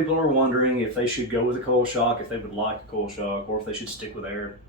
people are wondering if they should go with a coil shock, if they would like a coil shock, or if they should stick with air.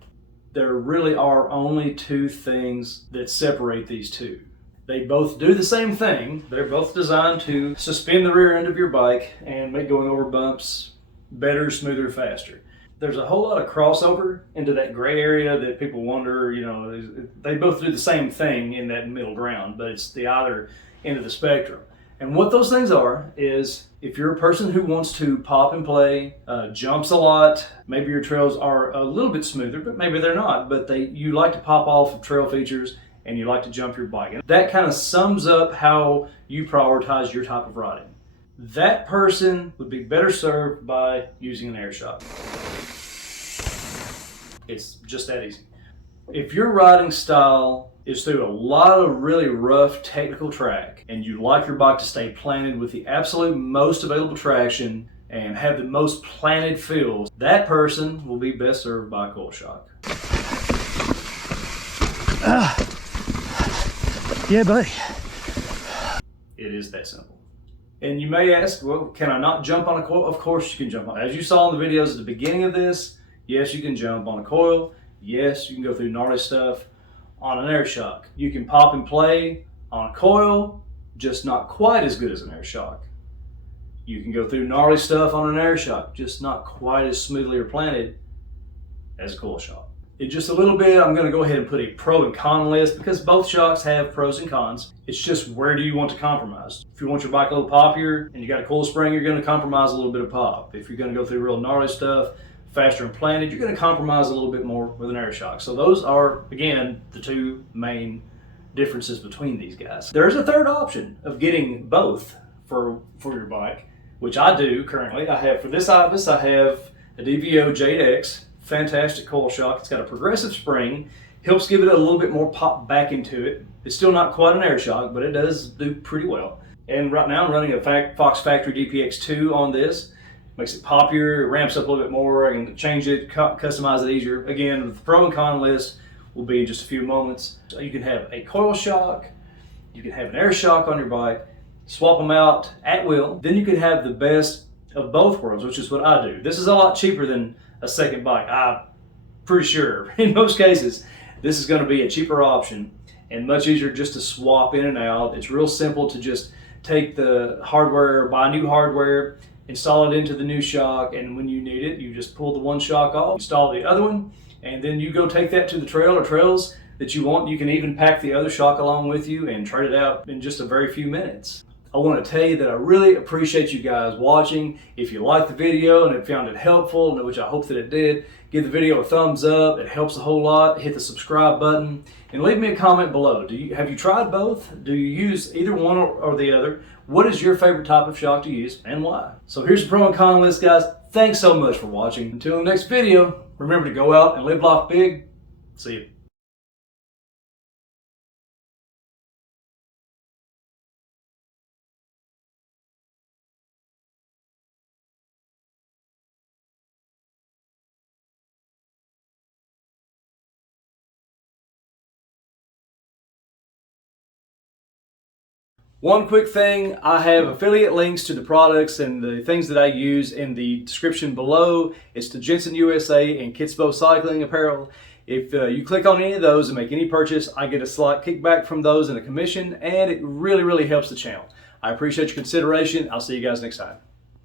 There really are only two things that separate these two. They both do the same thing. They're both designed to suspend the rear end of your bike and make going over bumps better, smoother, faster. There's a whole lot of crossover into that gray area that people wonder, you know, they both do the same thing in that middle ground, but it's the other end of the spectrum. And what those things are is, if you're a person who wants to pop and play, jumps a lot, maybe your trails are a little bit smoother, but maybe they're not, but you like to pop off of trail features and you like to jump your bike. And that kind of sums up how you prioritize your type of riding. That person would be better served by using an air shock. It's just that easy. If your riding style is through a lot of really rough technical track and you like your bike to stay planted with the absolute most available traction and have the most planted feels, that person will be best served by a coil shock. Yeah, buddy. It is that simple. And you may ask, well, can I not jump on a coil? Of course you can jump on it. As you saw in the videos at the beginning of this, yes, you can jump on a coil. Yes, you can go through gnarly stuff on an air shock. You can pop and play on a coil, just not quite as good as an air shock. You can go through gnarly stuff on an air shock, just not quite as smoothly or planted as a coil shock. In just a little bit, I'm going to go ahead and put a pro and con list because both shocks have pros and cons. It's just, where do you want to compromise? If you want your bike a little poppier and you got a coil spring, you're going to compromise a little bit of pop. If you're going to go through real gnarly stuff, faster and planted, you're going to compromise a little bit more with an air shock. So those are, again, the two main differences between these guys. There's a third option of getting both for your bike, which I do currently. I have, for this Ibis, I have a DVO Jade X, fantastic coil shock. It's got a progressive spring, helps give it a little bit more pop back into it. It's still not quite an air shock, but it does do pretty well. And right now I'm running a Fox Factory DPX2 on this. Makes it poppier, it ramps up a little bit more. I can change it, customize it easier. Again, the pro and con list will be in just a few moments. So you can have a coil shock, you can have an air shock on your bike, swap them out at will. Then you can have the best of both worlds, which is what I do. This is a lot cheaper than a second bike, I'm pretty sure. In most cases, this is going to be a cheaper option and much easier just to swap in and out. It's real simple to just take the hardware, buy new hardware, install it into the new shock, and when you need it, you just pull the one shock off, install the other one, and then you go take that to the trail or trails that you want. You can even pack the other shock along with you and trade it out in just a very few minutes. I want to tell you that I really appreciate you guys watching. If you liked the video and found it helpful, which I hope that it did, give the video a thumbs up. It helps a whole lot. Hit the subscribe button and leave me a comment below. Have you tried both? Do you use either one or the other? What is your favorite type of shock to use and why? So here's the pro and con list, guys. Thanks so much for watching. Until the next video, remember to go out and live life big. See you. One quick thing, I have affiliate links to the products and the things that I use in the description below. It's to Jensen USA and Kitsbow Cycling Apparel. If you click on any of those and make any purchase, I get a slight kickback from those and a commission, and it really, really helps the channel. I appreciate your consideration. I'll see you guys next time.